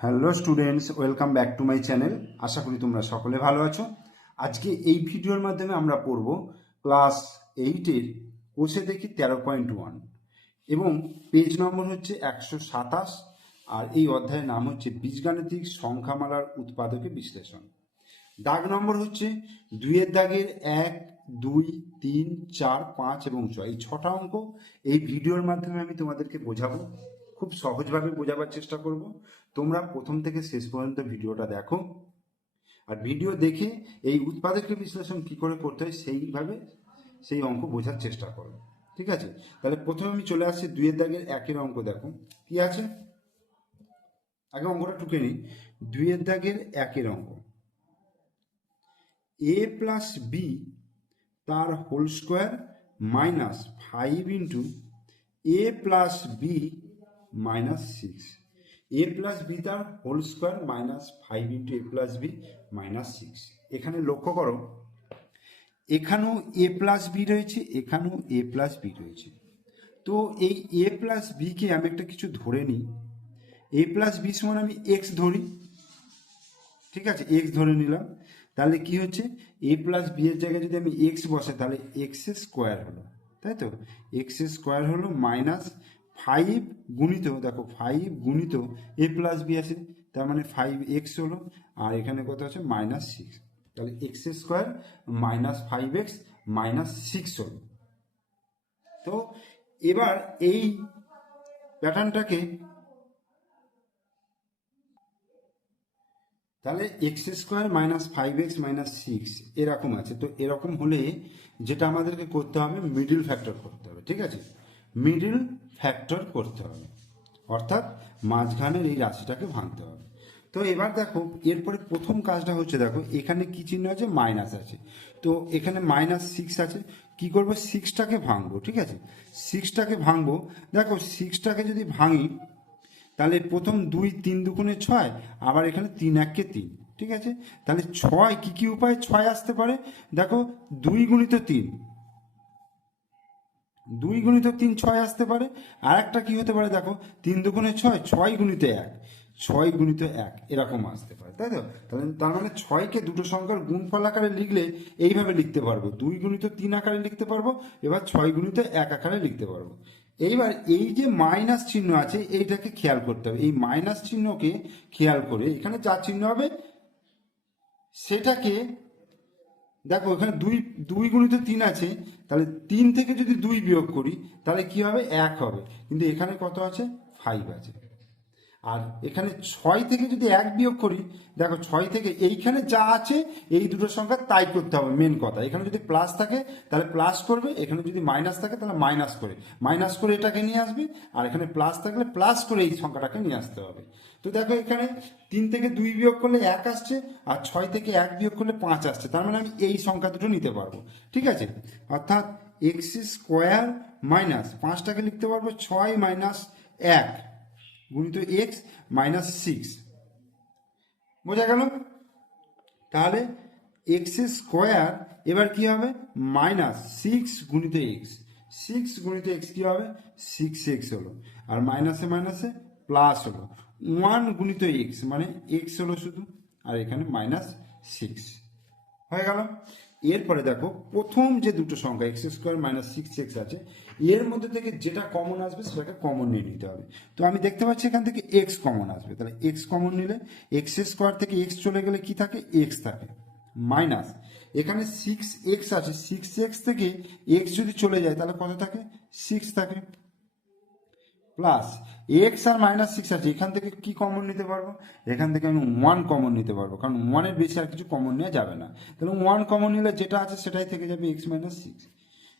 Hello students, welcome back to my channel. আশা করি তোমরা সকলে ভালো আছো। আজকে এই ভিডিওর মাধ্যমে আমরা পড়ব ক্লাস এইটের কোষে দেখি তেরো পয়েন্ট ওয়ান এবং পেজ নম্বর হচ্ছে একশো সাতাশ আর এই অধ্যায়ের নাম হচ্ছে বীজগাণিতিক সংখ্যামালার উৎপাদকে বিশ্লেষণ। দাগ নম্বর হচ্ছে দুইয়ের দাগের এক, দুই, তিন, চার, পাঁচ এবং ছয়। এই ছটা অঙ্ক এই ভিডিওর মাধ্যমে আমি তোমাদেরকে বোঝাবো। খুব সহজভাবে বোঝাবার চেষ্টা করব। তোমরা প্রথম থেকে শেষ পর্যন্ত ভিডিওটা দেখো। আর ভিডিও দেখে এই উৎপাদকের বিশ্লেষণ কি করে করতে হয় সেইভাবে সেই অঙ্ক বোঝার চেষ্টা করো। ঠিক আছে? তাহলে প্রথমে আমি চলে আসছি দুইয়ের দাগের একের অঙ্ক দেখো। কি আছে? আগে অঙ্কটা টুকে নিই। দুইয়ের দাগের একের অঙ্ক। এ প্লাস বি তার whole square minus five into A plus B minus six A plus B তার whole square minus five into A plus B minus six এখানে লক্ষ্য করো, এখানেও এ প্লাস বি রয়েছে, এখানেও এ প্লাস বি রয়েছে। তো এই এ প্লাস বিকে আমি একটা কিছু ধরে নিই। এ প্লাস বি সমান আমি এক্স ধরি। ঠিক আছে এক্স ধরে নিলাম। তাহলে কি হচ্ছে? এ প্লাস বি এর জায়গায় যদি আমি এক্স বসে তাহলে এক্স স্কোয়ার হলো। তাই তো? এক্স স্কোয়ার হলো মাইনাস ফাইভ গুণিত, দেখো ফাইভ গুণিত এ প্লাস বি আছে, তার মানে ফাইভ এক্স হলো, আর এখানে কত আছে? মাইনাস সিক্স তাহলে X square minus five X minus six হলো। তো এবার এই প্যাটার্নটাকে তাহলে X square minus five X minus six এরকম আছে। তো এরকম হলে যেটা আমাদেরকে করতে হবে মিডিল ফ্যাক্টর করতে হবে, ঠিক আছে? মিডিল ফ্যাক্টর করতে হবে। অর্থাৎ মাঝখানের এই রাশিটাকে ভাঙতে হবে। তো এবার দেখো, এরপরে প্রথম কাজটা হচ্ছে দেখো, এখানে কি চিহ্ন আছে? মাইনাস আছে। তো এখানে মাইনাস সিক্স আছে। কি করব? সিক্সটাকে ভাঙবো, ঠিক আছে? সিক্সটাকে ভাঙবো। দেখো সিক্সটাকে যদি ভাঙি, তাহলে প্রথম দুই, তিন দুগুণে ছয়, আবার এখানে তিন এককে তিন, ঠিক আছে? তাহলে ছয় কি কি উপায়? ছয় আসতে পারে। দেখো, দুই গুণিত তিন দুই গুণিত তিন ছয় আসতে পারে। আর একটা কি হতে পারে দেখো, তিন দুগুণে ছয় ছয় গুণিত এক। ছয় গুণিত এক, এরকম আসতে পারে, তাই তো? তাহলে তার মানে ছয়কে দুটো সংখ্যার গুণফল আকারে লিখলে এইভাবে লিখতে পারব। দুই গুণিত তিন আকারে লিখতে পারব, এবার ছয় গুণিত এক আকারে লিখতে পারব। এইবার এই যে মাইনাস চিহ্ন আছে, এইটাকে খেয়াল করতে হবে। এই মাইনাস চিহ্নকে খেয়াল করে এখানে যা চিহ্ন হবে, সেটাকে দেখো, এখানে দুই দুই গুণিত তিন আছে, তাহলে তিন থেকে যদি দুই বিয়োগ করি, তাহলে কি হবে? এক হবে। কিন্তু এখানে কত আছে? ফাইভ আছে। আর এখানে ছয় থেকে যদি এক বিয়োগ করি, দেখো ছয় থেকে এইখানে যা আছে, এই দুটো সংখ্যা তাই করতে হবে মেন কথা। এখানে যদি প্লাস থাকে, তাহলে প্লাস করবে, এখানে যদি মাইনাস থাকে, তাহলে মাইনাস করে। মাইনাস করে এটাকে নিয়ে আসবে, আর এখানে প্লাস থাকলে প্লাস করে এই সংখ্যাটাকে নিয়ে আসতে হবে। তো দেখো এখানে তিন থেকে দুই বিয়োগ করলে এক আসছে, আর ছয় থেকে এক বিয়োগ করলে পাঁচ আসছে। তার মানে আমি এই সংখ্যা দুটো নিতে পারব, ঠিক আছে? অর্থাৎ এক্স স্কোয়ার মাইনাস পাঁচটাকে লিখতে পারব, ছয় মাইনাস এক। গুণিত এক্স মাইনাস সিক্স বোঝা গেল? তাহলে এক্স স্কোয়ার এবার কি হবে? মাইনাস সিক্স গুণিত এক্স সিক্স গুণিত এক্স কি হবে? সিক্স এক্স হলো। আর মাইনাসে মাইনাসে প্লাস হলো। ওয়ান গুণিত এক্স মানে এক্স হলো শুধু। আর এখানে মাইনাস সিক্স হয়ে গেল? এরপরে দেখো, প্রথম যে দুটো সংখ্যা X square minus six X আছে, এর মধ্যে থেকে যেটা কমন আসবে, সেটাকে কমন নিয়ে নিতে হবে। তো আমি দেখতে পাচ্ছি এখান থেকে এক্স কমন আসবে। তাহলে এক্স কমন নিলে এক্স স্কোয়ার থেকে এক্স চলে গেলে কি থাকে? এক্স থাকে। মাইনাস এখানে সিক্স এক্স আছে সিক্স এক্স থেকে এক্স যদি চলে যায়, তাহলে কত থাকে? সিক্স থাকে। প্লাস এক্স আর মাইনাস সিক্স আছে, এখান থেকে কি কমন নিতে পারব? এখান থেকে আমি ওয়ান কমন নিতে পারব, কারণ ওয়ানের বেশি আর কিছু কমন নেওয়া যাবে না। তাহলে ওয়ান কমন নিলে যেটা আছে সেটাই থেকে যাবে এক্স মাইনাস সিক্স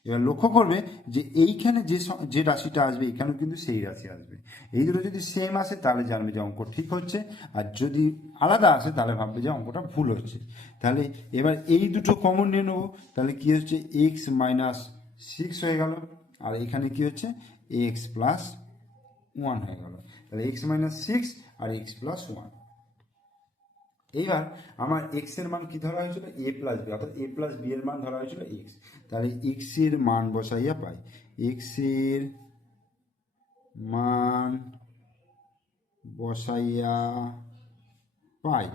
এবার লক্ষ্য করবে যে এইখানে যে যে রাশিটা আসবে, এখানেও কিন্তু সেই রাশি আসবে। এই দুটো যদি সেম আসে, তাহলে জানবে যে অঙ্ক ঠিক হচ্ছে। আর যদি আলাদা আসে, তাহলে ভাববে যে অঙ্কটা ভুল হচ্ছে। তাহলে এবার এই দুটো কমন নিয়ে নেব। তাহলে কি হচ্ছে? এক্স মাইনাস সিক্স হয়ে গেল। আর এখানে কি হচ্ছে? এক্স প্লাস ওয়ান হয়ে গেল। তাহলে এক্স মাইনাস সিক্স আর এক্স প্লাস ওয়ান এইবার আমার এক্সের মান কি ধরা হয়েছিল? এ প্লাস বি অর্থাৎ এ প্লাস বি এর মান ধরা হয়েছিল এক্স তাহলে এক্সের মান বসাইয়া পাই। এক্সের মান বসাইয়া পাই।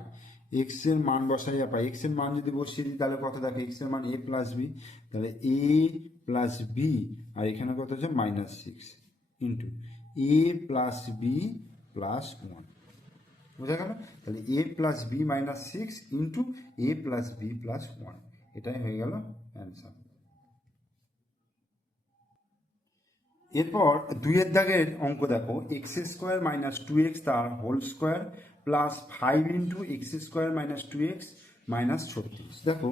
এক্সের মান বসাইয়া পাই। এক্সের মান যদি বসিয়ে দিই, তাহলে কত? দেখো এক্সের মান এ প্লাস বি তাহলে এ প্লাস বি আর এখানে কত হচ্ছে? Minus six into A plus B plus one বোঝা গেল? তাহলে A plus B minus six into A plus B plus one এটাই হয়ে গেল অ্যান্সার এরপর দুইয়ের দাগের অঙ্ক দেখো। X square minus two X তার whole square plus five into X square minus two X minus ছত্রিশ। দেখো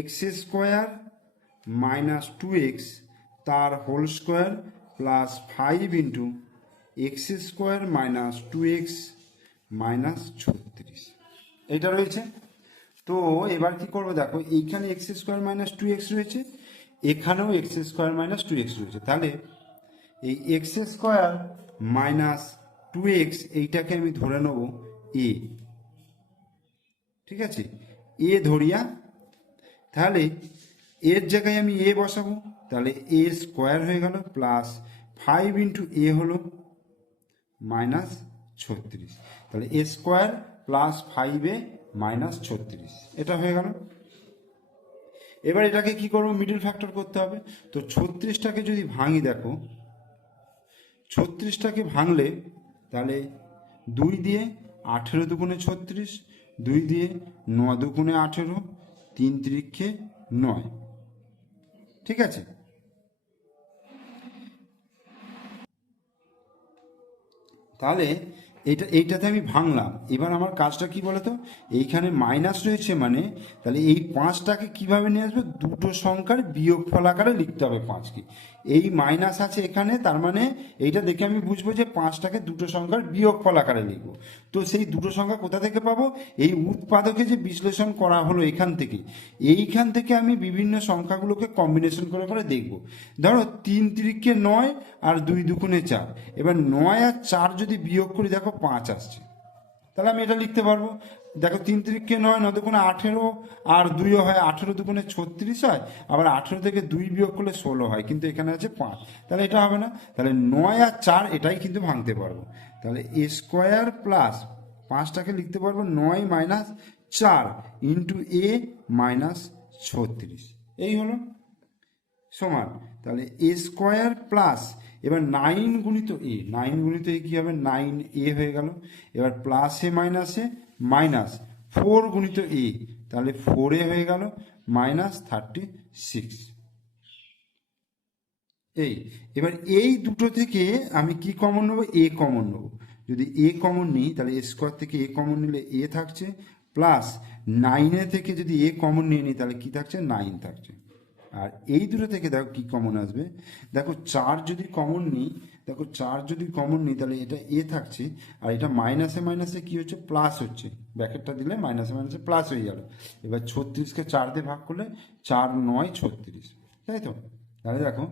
X square minus two X তার whole square plus five into X square minus two X minus ছত্রিশ। এটা রয়েছে। তো এবার কি করব দেখো এইখানে X square minus two X রয়েছে, এখানেও X square minus two X রয়েছে। তাহলে এই X square minus two X এইটাকে আমি ধরে নেব এ ঠিক আছে? এ ধরিয়া তাহলে এর জায়গায় আমি এ বসাবো। তাহলে এ স্কোয়ার হয়ে গেল প্লাস ফাইভ ইন্টু এ হলো মাইনাস ছত্রিশ। তাহলে A square plus five minus ছত্রিশ। এটা হয়ে গেল। এবার এটাকে কি করব? মিডিল ফ্যাক্টর করতে হবে। তো ছত্রিশটাকে যদি ভাঙি দেখো, ছত্রিশটাকে ভাঙলে তাহলে দুই দিয়ে আঠেরো দুগুণে ছত্রিশ, দুই দিয়ে ন দুগুণে আঠেরো, তিন ত্রিক্ষে নয়। ঠিক আছে? তাহলে এইটা, এইটাতে আমি ভাঙলাম। এবার আমার কাজটা কি বলতো? এইখানে মাইনাস রয়েছে মানে তাহলে এই পাঁচটাকে কীভাবে নিয়ে আসবে? দুটো সংখ্যার বিয়োগ ফল আকারে লিখতে হবে পাঁচকে। এই মাইনাস আছে এখানে, তার মানে এইটা দেখে আমি বুঝব যে পাঁচটাকে দুটো সংখ্যার বিয়োগ ফল আকারে লিখব। তো সেই দুটো সংখ্যা কোথা থেকে পাবো? এই উৎপাদকে যে বিশ্লেষণ করা হলো এখান থেকে, এইখান থেকে আমি বিভিন্ন সংখ্যাগুলোকে কম্বিনেশন করে করে দেখব। ধরো তিন তিরিখে নয় আর দুই দুগুণে চার। এবার নয় আর চার যদি বিয়োগ করি, দেখো পাঁচ আসছে। তাহলে আমি এটা লিখতে পারব। দেখো তিন তিরিখে নয় ন দুগুণে আঠেরো, আর দুইও হয় আঠেরো দুগুণে ছত্রিশ হয়, আবার আঠেরো থেকে দুই বিয়োগ করলে ষোলো হয়, কিন্তু এখানে আছে পাঁচ। তাহলে এটা হবে না। তাহলে নয় আর চার, এটাই কিন্তু ভাঙতে পারব। তাহলে এ স্কোয়ার প্লাস পাঁচটাকে লিখতে পারব, নয় মাইনাস চার ইন্টু এ মাইনাস ছত্রিশ। এই হলো সমান। তাহলে এ স্কোয়ার প্লাস এবার নাইন গুণিত এ নাইন গুণিত এ কী হবে? নাইন এ হয়ে গেল। এবার প্লাস মাইনাসে মাইনাস ফোর গুণিত এ তাহলে ফোর এ হয়ে গেল মাইনাস থার্টি সিক্স এই, এবার এই দুটো থেকে আমি কি কমন নেব? এ কমন নেব। যদি এ কমন নিই, তাহলে এ স্কোয়ার থেকে এ কমন নিলে এ থাকছে। প্লাস নাইনে থেকে যদি এ কমন নিয়ে নিই, তাহলে কি থাকছে? নাইন থাকছে। আর এই দুটো থেকে দেখো কি কমন আসবে? দেখো চার যদি কমন নিই, দেখো চার যদি কমন নিই, তাহলে এটা এ থাকছে, আর এটা মাইনাসে মাইনাসে কি হচ্ছে? প্লাস হচ্ছে। ব্যাকেটটা দিলে মাইনাসে মাইনাসে প্লাস হয়ে গেল। এবার ছত্রিশকে চার দিয়ে ভাগ করলে চার নয় ছত্রিশ। তাই তো? তাহলে দেখো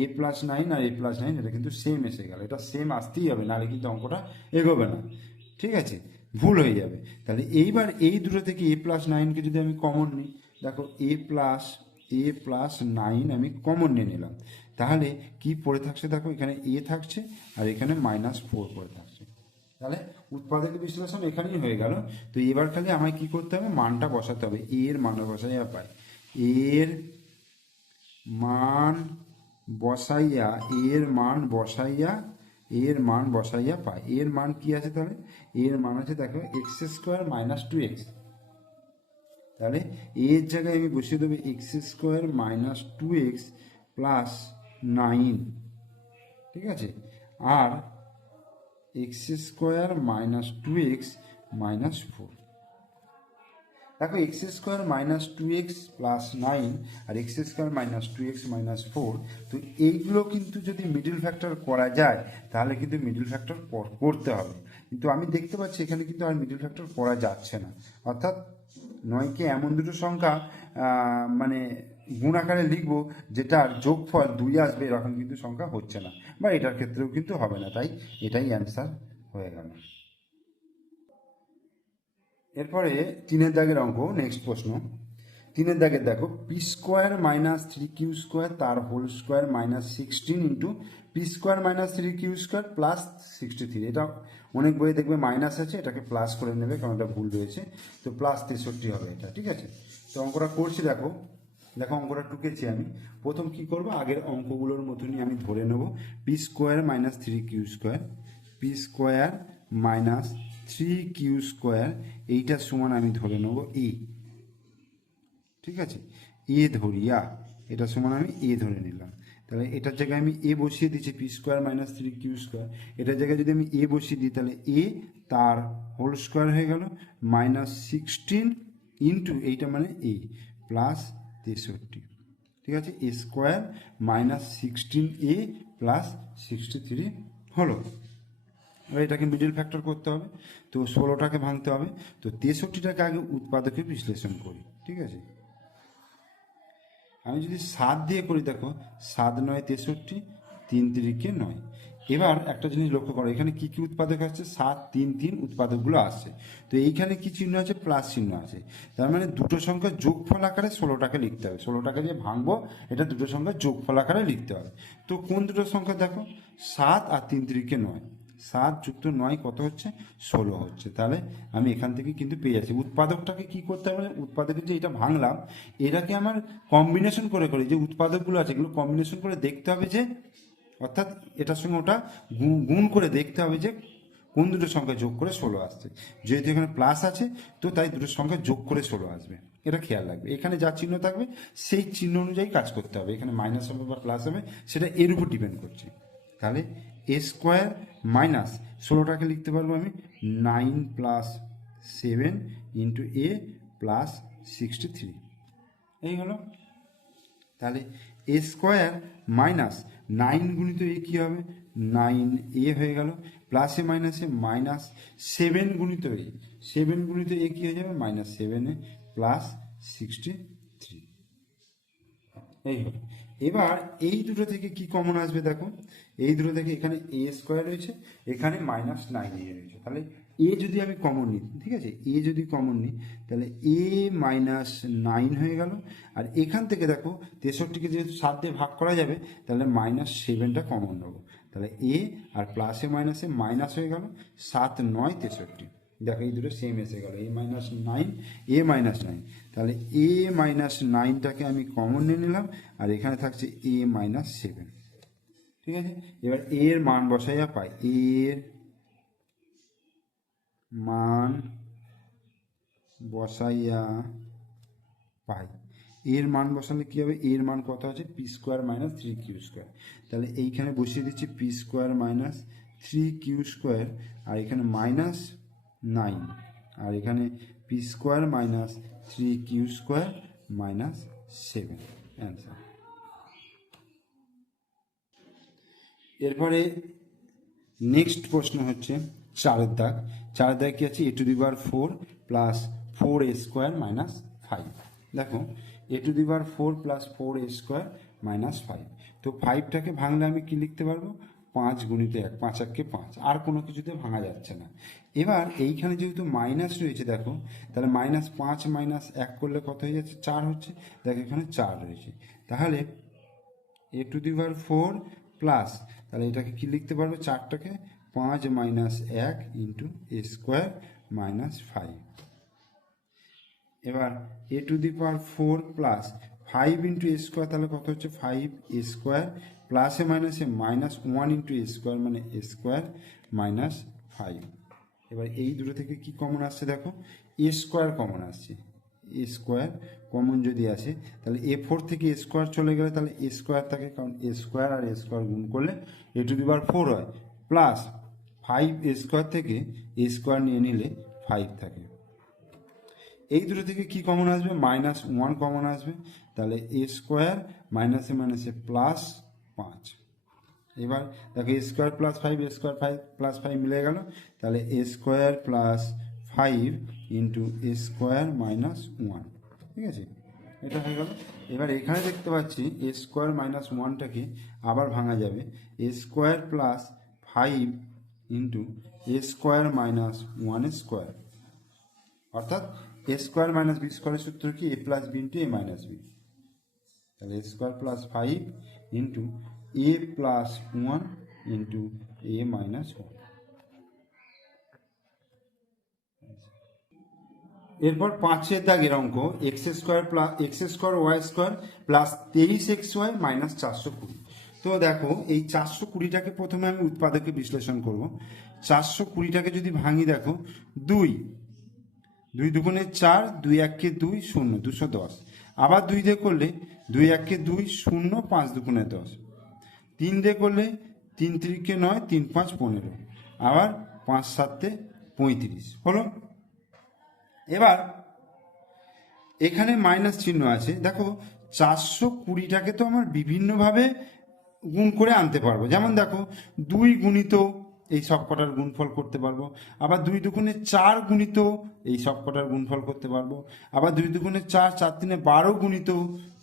এ প্লাস নাইন আর এ প্লাস নাইন এটা কিন্তু সেম এসে গেল। এটা সেম আসতেই হবে, নাহলে কিন্তু অঙ্কটা এগোবে না। ঠিক আছে? ভুল হয়ে যাবে। তাহলে এইবার এই দুটো থেকে এ প্লাস নাইনকে যদি আমি কমন নিই, দেখো A plus A plus nine আমি কমন নিয়ে নিলাম। তাহলে কি পড়ে থাকছে দেখো, এখানে এ থাকছে আর এখানে মাইনাস ফোর পড়ে থাকছে। তাহলে উৎপাদক বিশ্লেষণ এখানেই হয়ে গেল। তো এবার খালি আমায় কি করতে হবে? মানটা বসাতে হবে। এর মান বসাইয়া পাই। এর মান বসাইয়া এর মান বসাইয়া এর মান বসাইয়া পাই। এর মান কি আছে তাহলে? এর মান আছে দেখো X square minus two X তাহলে এর জায়গায় আমি বসিয়ে দেবো X square minus two X plus nine. ঠিক আছে? আর X square minus two X minus four. দেখো X square minus two X plus nine আর X square minus two X minus four, তো এইগুলো কিন্তু যদি মিডিল ফ্যাক্টর করা যায়, তাহলে কিন্তু মিডিল ফ্যাক্টর করতে হবে। কিন্তু আমি দেখতে পাচ্ছি এখানে কিন্তু আর মিডিল ফ্যাক্টর করা যাচ্ছে না। অর্থাৎ নয়কে এমন দুটো সংখ্যা মানে গুণ আকারে লিখব, যেটার যোগফল দুই আসবে, এরকম কিন্তু সংখ্যা হচ্ছে না। বা এটার ক্ষেত্রেও কিন্তু হবে না, তাই এটাই অ্যান্সার হয়ে গেল। এরপরে তিনের দাগের অঙ্ক নেক্সট প্রশ্ন। তিনের দাগের দেখো P square minus three Q square তার whole square minus sixteen into P square minus three Q square plus sixty three এটা অনেক বইয়ে দেখবে মাইনাস আছে, এটাকে প্লাস করে নেবে, কারণ এটা ভুল রয়েছে। তো প্লাস তেষট্টি হবে এটা, ঠিক আছে? তো অঙ্কটা করছি, দেখো। দেখো অঙ্কটা টুকেছি আমি। প্রথম কি করব? আগের অঙ্কগুলোর মতনই আমি ধরে নেব। P square minus three Q square P square minus three Q square এইটার সমান আমি ধরে নেব এ ঠিক আছে? এ ধরিয়া এটা সমান আমি এ ধরে নিলাম। তাহলে এটার জায়গায় আমি এ বসিয়ে দিচ্ছি P square minus three Q square এটার জায়গায় যদি আমি এ বসিয়ে দিই, তাহলে এ তার হোল স্কোয়ার হয়ে গেল মাইনাস সিক্সটিন ইন্টু এইটা মানে এ প্লাস তেষট্টি। ঠিক আছে? A square minus sixteen A plus sixty three হলো। এবার এটাকে মিডিল ফ্যাক্টর করতে হবে। তো ষোলোটাকে ভাঙতে হবে। তো তেষট্টিটাকে আগে উৎপাদকে বিশ্লেষণ করি। ঠিক আছে? আমি যদি সাত দিয়ে করি, দেখো, সাত নয়, তেষট্টি, তিন তিরিকে নয়। এবার একটা জিনিস লক্ষ্য করো, এখানে কি কি উৎপাদক আসছে? সাত, তিন তিন উৎপাদকগুলো আসছে। তো এইখানে কি চিহ্ন আছে? প্লাস চিহ্ন আছে। তার মানে দুটো সংখ্যা যোগফল আকারে ষোলোটাকে লিখতে হবে। ষোলোটাকে যে ভাঙবো, এটা দুটো সংখ্যা যোগফল আকারে লিখতে হবে। তো কোন দুটো সংখ্যা দেখো? সাত আর তিন তিরিকে নয়। সাত যুক্ত নয় কত হচ্ছে? ষোলো হচ্ছে। তাহলে আমি এখান থেকে কিন্তু পেয়ে যাচ্ছি। উৎপাদকটাকে কি করতে হবে? উৎপাদকের যে এটা ভাঙলাম, এটাকে আমার কম্বিনেশন করে করে, যে উৎপাদকগুলো আছে, এগুলো কম্বিনেশন করে দেখতে হবে যে, অর্থাৎ এটার সঙ্গে ওটা গুণ- করে দেখতে হবে যে, কোন দুটো সংখ্যা যোগ করে ষোলো আসছে। যেহেতু এখানে প্লাস আছে, তো তাই দুটো সংখ্যা যোগ করে ষোলো আসবে। এটা খেয়াল রাখবে। এখানে যা চিহ্ন থাকবে, সেই চিহ্ন অনুযায়ী কাজ করতে হবে। এখানে মাইনাস হবে বা প্লাস হবে, সেটা এর উপর ডিপেন্ড করছে। তাহলে এ স্কোয়ার মাইনাস ষোলোটাকে লিখতে পারব আমি nine plus seven into A plus sixty three এই হলো। তাহলে এ স্কোয়ার মাইনাস নাইন গুণিত এ কী হবে? নাইন এ হয়ে গেল। প্লাসে মাইনাসে মাইনাস সেভেন গুণিত এ সেভেন গুণিত এ কী হয়ে যাবে? মাইনাস সেভেনে প্লাস সিক্সটি থ্রি এই হলো। এবার এই দুটো থেকে কি কমন আসবে দেখো? এই দুটো থেকে এখানে এ স্কোয়ার রয়েছে, এখানে মাইনাস নাইন এ রয়েছে। তাহলে এ যদি আমি কমন নিই, ঠিক আছে? এ যদি কমন নিই, তাহলে এ মাইনাস নাইন হয়ে গেল। আর এখান থেকে দেখো, তেষট্টিকে যেহেতু সাত দিয়ে ভাগ করা যাবে, তাহলে মাইনাস সেভেনটা কমন নেব। তাহলে এ আর প্লাসে মাইনাসে মাইনাস হয়ে গেল, সাত নয় তেষট্টি। দেখো, এই দুটো সেম এসে গেল। A minus nine A minus nine তাহলে এ মাইনাস নাইনটাকে আমি কমন নিয়ে নিলাম, আর এখানে থাকছে এ মাইনাস সেভেন ঠিক আছে? এবার এর মান বসাইয়া পাই। এর মান বসাইয়া পাই। এর মান বসালে কী হবে? এর মান কত আছে? P square minus three Q square. তাহলে এইখানে বসিয়ে দিচ্ছি P square minus three Q square, আর এখানে মাইনাস নাইন। আর এখানে P square minus three Q square minus seven. Answer. এরপরে নেক্সট প্রশ্ন হচ্ছে চারের দাগ চারের দাগ কি আছে? A to the power four plus four A square minus five দেখো A to the power four plus four A square minus five তো ফাইভটাকে ভাঙলে আমি কি লিখতে পারব? পাঁচ গুণিত এক, পাঁচ এককে পাঁচ। আর কোনো কিছুতে ভাঙা যাচ্ছে না। এবার এইখানে যেহেতু মাইনাস রয়েছে, দেখো, তাহলে মাইনাস পাঁচ মাইনাস এক করলে কত হয়ে যাচ্ছে? চার হচ্ছে। দেখো, এখানে চার রয়েছে। তাহলে A to the power four plus তাহলে এটাকে কি লিখতে পারব? চারটাকে পাঁচ মাইনাস এক into A square minus five এবার A to the power four plus five into A square তাহলে কত হচ্ছে? ফাইভ এ স্কোয়ার প্লাসে মাইনাসে minus one into A square মানে এ স্কোয়ার মাইনাস ফাইভ এবার এই দুটো থেকে কি কমন আসছে দেখো? এ স্কোয়ার কমন আসছে। স্কোয়ার কমন যদি আসে, তাহলে এ ফোর থেকে স্কোয়ার চলে গেলে তাহলে স্কোয়ার থাকে, কারণ স্কোয়ার আর স্কোয়ার গুণ করলে A to the power four হয় প্লাস ফাইভ স্কোয়ার থেকে এ স্কোয়ার নিয়ে নিলে ফাইভ থাকে। এই দুটো থেকে কি কমন আসবে? মাইনাস ওয়ান কমন আসবে, তাহলে এ স্কোয়ার মাইনাসে মাইনাসে প্লাস পাঁচ। এবার দেখো square plus five square five plus five মিলে গেল, তাহলে A square plus five into A square minus one ঠিক আছে? এটা হয়ে গেল। এবার এখানে দেখতে পাচ্ছি এ স্কোয়ার মাইনাস ওয়ানটাকে আবার ভাঙা যাবে। A square plus five into A square minus one square অর্থাৎ এ স্কোয়ার মাইনাস বি স্কোয়ারের সূত্র কি? A plus B into A minus B তাহলে A square plus five into A plus one into A minus one এরপর পাঁচের দাগের অঙ্ক X square plus X square Y square plus তেইশ এক্স ওয়াই মাইনাস চারশো কুড়ি। তো দেখো, এই চারশো কুড়িটাকে প্রথমে আমি উৎপাদকে বিশ্লেষণ করব। চারশো কুড়িটাকে যদি ভাঙি, দেখো, দুই দুই দুগুণে চার, দুই এককে দুই শূন্য, দুশো দশ। আবার দুই দিয়ে করলে দুই এককে দুই শূন্য, পাঁচ দুগুণে দশ। তিন দিয়ে করলে তিন তিরিকে নয়, তিন পাঁচ পনেরো। আবার পাঁচ সাতে পঁয়ত্রিশ। হলো এবার, এখানে মাইনাস চিহ্ন আছে। দেখো, চারশো কুড়িটাকে তো আমার বিভিন্নভাবে গুণ করে আনতে পারব। যেমন দেখো, দুই গুণিত এই সব কটার গুণফল করতে পারব। আবার দুই দুগুণে চার গুণিত এই সব কটার গুণফল করতে পারব। আবার দুই দুগুণে চার চার তিনে বারো গুণিত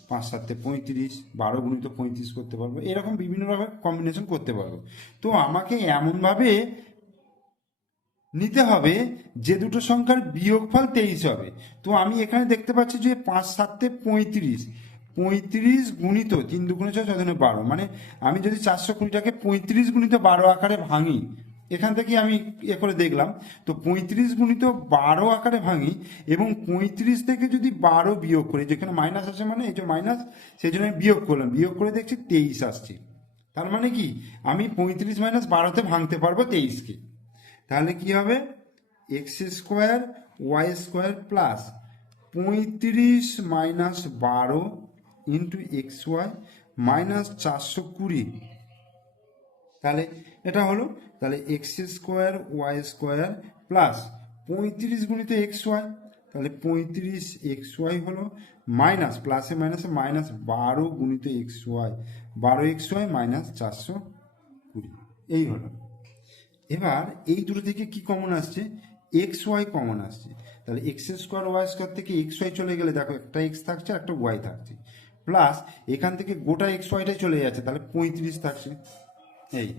পাঁচ, সাতে পঁয়ত্রিশ, বারো গুণিত পঁয়ত্রিশ করতে পারব। এরকম বিভিন্নভাবে কম্বিনেশন করতে পারব। তো আমাকে এমনভাবে নিতে হবে, যে দুটো সংখ্যার বিয়োগফল তেইশ হবে। তো আমি এখানে দেখতে পাচ্ছি যে পাঁচ সাতে পঁয়ত্রিশ। পঁয়ত্রিশ গুণিত তিন দু দুগুণে ছয় ছজনে বারো। মানে আমি যদি চারশো কুড়িটাকে পঁয়ত্রিশ গুণিত বারো আকারে ভাঙি, এখান থেকে আমি এ করে দেখলাম, তো পঁয়ত্রিশ গুণিত বারো আকারে ভাঙি এবং পঁয়ত্রিশ থেকে যদি বারো বিয়োগ করি, যেখানে মাইনাস আছে মানে এই যে মাইনাস, সেই জন্য আমি বিয়োগ করলাম। বিয়োগ করে দেখছি তেইশ আসছে। তার মানে কি? আমি পঁয়ত্রিশ মাইনাস বারোতে ভাঙতে পারব তেইশকে। তাহলে কি হবে? X square Y square plus পঁয়ত্রিশ মাইনাস বারো ইন্টু এক্স ওয়াই মাইনাস চারশো কুড়ি। তাহলে এটা হলো, তাহলে X square Y square plus পঁয়ত্রিশ গুণিত এক্স ওয়াই তাহলে পঁয়ত্রিশ এক্স ওয়াই হলো মাইনাস প্লাসে মাইনাসে মাইনাস বারো গুণিত এক্স ওয়াই বারো এক্স ওয়াই মাইনাস চারশো কুড়ি। এই হলো। এবার এই দুটো থেকে কি কমন আসছে? এক্স ওয়াই কমন আসছে। তাহলে এক্স স্কোয়ার ওয়াই স্কোয়ার থেকে এক্স ওয়াই চলে গেলে দেখো একটা এক্স থাকছে একটা ওয়াই থাকছে। প্লাস এখান থেকে গোটা এক্স ওয়াইটাই চলে যাচ্ছে, তাহলে পঁয়ত্রিশ থাকছে। এই।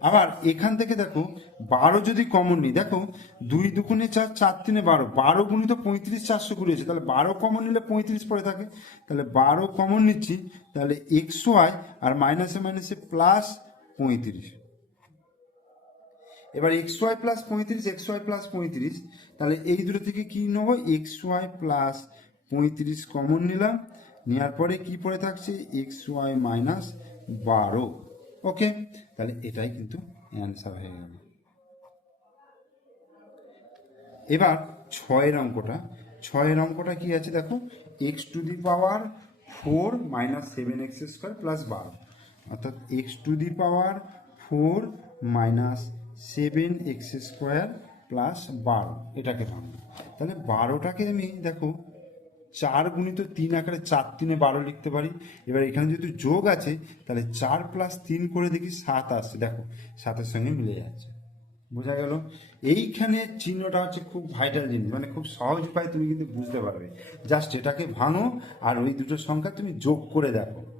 আবার এখান থেকে দেখো, বারো যদি কমন নিই, দেখো, দুই দুগুণে চার চার তিনে বারো বারো গুণিত পঁয়ত্রিশ চারশো কুড়ি তাহলে বারো কমন নিলে পঁয়ত্রিশ পড়ে থাকে। তাহলে বারো কমন নিচ্ছি, তাহলে এক্স ওয়াই আর মাইনাসে মাইনাসে প্লাস পঁয়ত্রিশ। এবার এক্স ওয়াই প্লাস পঁয়ত্রিশ এক্স ওয়াই প্লাস পঁয়ত্রিশ, তাহলে এই দুটো থেকে কি নেব? এক্স ওয়াই প্লাস পঁয়ত্রিশ কমন নিলাম। নেওয়ার পরে কি পড়ে থাকছে? এক্স ওয়াই মাইনাস বারো। ওকে তাহলে এটাই কিন্তু অ্যান্সার হয়ে গেল। এবার ছয়ের অঙ্কটা। ছয়ের অঙ্কটা কি আছে দেখো? X to the power four minus seven x square plus বারো। অর্থাৎ x to the power four minus seven x square plus বারো এটাকে ভাঙবো তাহলে বারোটাকে আমি, দেখো, চার গুণিত তিন আকারে চার তিনে বারো লিখতে পারি। এবার এখানে যেহেতু যোগ আছে, তাহলে চার প্লাস তিন করে দেখি সাত আসছে। দেখো, সাতের সঙ্গে মিলে যাচ্ছে। বোঝা গেল? এইখানে চিহ্নটা হচ্ছে খুব ভাইটাল জিনিস মানে খুব সহজ উপায় তুমি কিন্তু বুঝতে পারবে। জাস্ট এটাকে ভাঙো আর ওই দুটো সংখ্যা তুমি যোগ করে দেখো।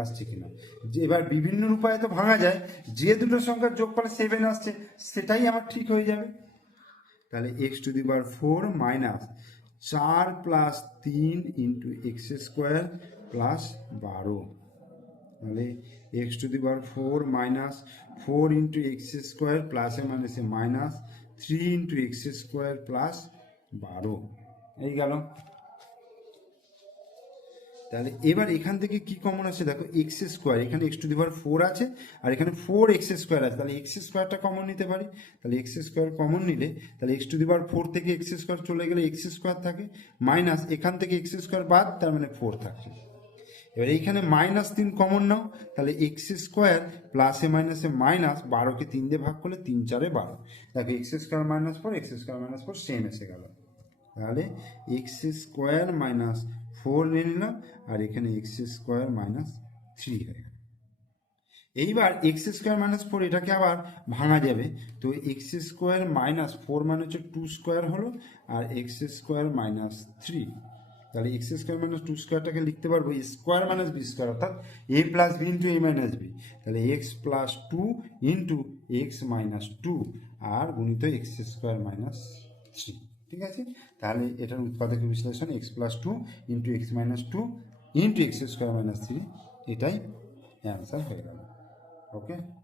আসছে কিনা। এবার বিভিন্ন উপায়ে তো ভাঙা যায়, যে দুটো সংখ্যার যোগ করলে সেভেন আসছে, সেটাই আমার ঠিক হয়ে যাবে। তাহলে x to the power four minus চার প্লাস তিন ইন্টু এক্স স্কোয়ার প্লাস বারো। তাহলে x to the power four minus four into x square প্লাসে মাইনাসে minus three into x square plus বারো। এই গেল। তাহলে এবার এখান থেকে কি কমন আছে দেখো এক্স স্কোয়ার এখানে x to the power four আছে আর এখানে ফোর এক্স স্কোয়ার আছে তাহলে এক্স স্কোয়ারটা কমন নিতে পারি তাহলে এক্স স্কোয়ার কমন নিলে তাহলে x to the power four থেকে এক্স স্কোয়ার চলে গেলে এক্স স্কোয়ার থাকে মাইনাস এখান থেকে এক্স স্কোয়ার বাদ তার মানে ফোর থাকছে এবার এইখানে মাইনাস তিন কমন নাও তাহলে এক্স স্কোয়ার প্লাসে মাইনাসে মাইনাস বারোকে তিন দিয়ে ভাগ করলে তিন চারে বারো দেখো x square minus four x square minus four same এসে গেল তাহলে এক্স স্কোয়ার মাইনাস ফোর নিয়ে নিলাম, আর এখানে এক্স স্কোয়ার মাইনাস থ্রি হয়ে গেল। এইবার এক্স স্কোয়ার মাইনাস ফোর, এটাকে আবার ভাঙা যাবে। তো এক্স স্কোয়ার মাইনাস ফোর মানে হচ্ছে টু স্কোয়ার হলো, আর এক্স স্কোয়ার মাইনাস থ্রি। তাহলে এক্স স্কোয়ার মাইনাস টু স্কোয়ারটাকে লিখতে পারব স্কোয়ার মাইনাস বি স্কোয়ার, অর্থাৎ a plus b into a minus b তাহলে x plus two into x minus two আর গুণিত এক্স স্কোয়ার মাইনাস থ্রি। ঠিক আছে? তাহলে এটার উৎপাদক বিশ্লেষণ x plus two into x minus two into x square minus three এটাই অ্যান্সার হয়ে গেল। ওকে